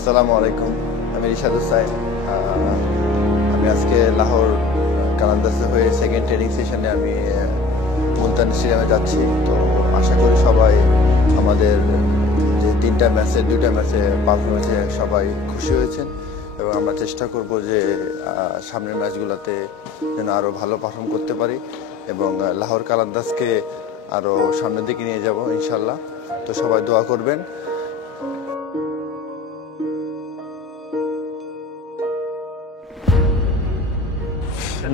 আসসালামু আলাইকুম, আমি রিশাদ হুসাইন। আমি আজকে লাহোর কালান্দাসে হয়ে সেকেন্ড ট্রেনিং সেশনে আমি মুলতান স্টেডিয়ামে যাচ্ছি। তো আশা করি সবাই আমাদের যে দুইটা ম্যাচে পারফরমেন্সে সবাই খুশি হয়েছেন এবং আমরা চেষ্টা করব যে সামনের ম্যাচগুলোতে যেন আরও ভালো পারফর্ম করতে পারি এবং লাহোর কালান্দাসকে আরও সামনের দিকে নিয়ে যাব ইনশাল্লাহ। তো সবাই দোয়া করবেন।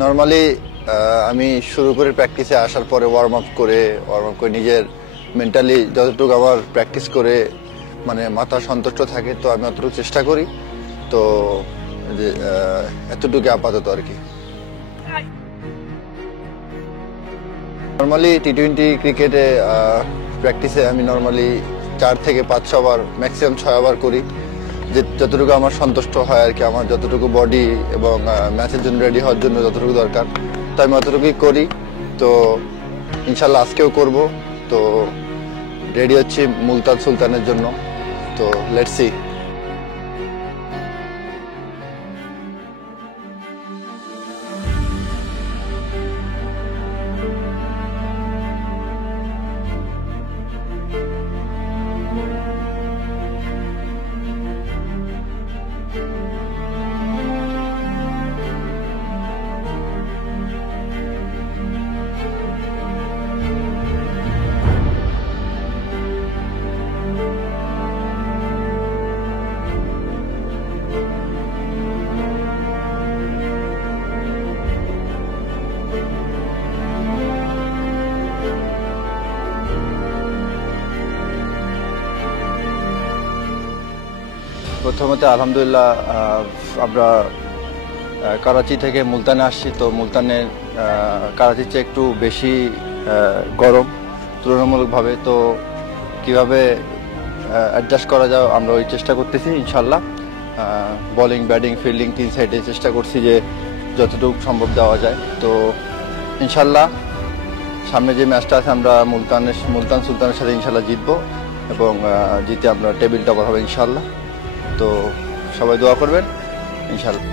নর্মালি আমি শুরু করে প্র্যাকটিসে আসার পরে ওয়ার্ম আপ করে নিজের মেন্টালি যতটুকু আমার প্র্যাকটিস করে মানে মাথা সন্তুষ্ট থাকে, তো আমি অতটুকু চেষ্টা করি। তো এতটুকু আপাতত আর কি। নর্মালি টি-20 ক্রিকেটে প্র্যাকটিসে আমি নর্মালি 4 থেকে 5 ওভার ম্যাক্সিমাম 6 ওভার করি, যে যতটুকু আমার সন্তুষ্ট হয় আর কি। আমার যতটুকু বডি এবং ম্যাচের জন্য রেডি হওয়ার জন্য যতটুকু দরকার, তো আমি অতটুকুই করি। তো ইনশাল্লাহ আজকেও করব। তো রেডি হচ্ছি মুলতান সুলতানের জন্য। তো লেটস সি। প্রথমত আলহামদুলিল্লাহ, আমরা করাচি থেকে মুলতানে আসছি। তো মুলতানের করাচির চেয়ে একটু বেশি গরম তুলনামূলকভাবে। তো কিভাবে অ্যাডজাস্ট করা যায় আমরা ওই চেষ্টা করতেছি ইনশাল্লাহ। বোলিং ব্যাটিং ফিল্ডিং 3 সাইডে চেষ্টা করছি যে যতটুকু সম্ভব দেওয়া যায়। তো ইনশাল্লাহ সামনে যে ম্যাচটা আছে আমরা মুলতান সুলতানের সাথে ইনশাল্লাহ জিতবো এবং জিতে আমরা টেবিল টপার হবে ইনশাল্লাহ। তো সবাই দোয়া করবেন ইনশাল্লাহ।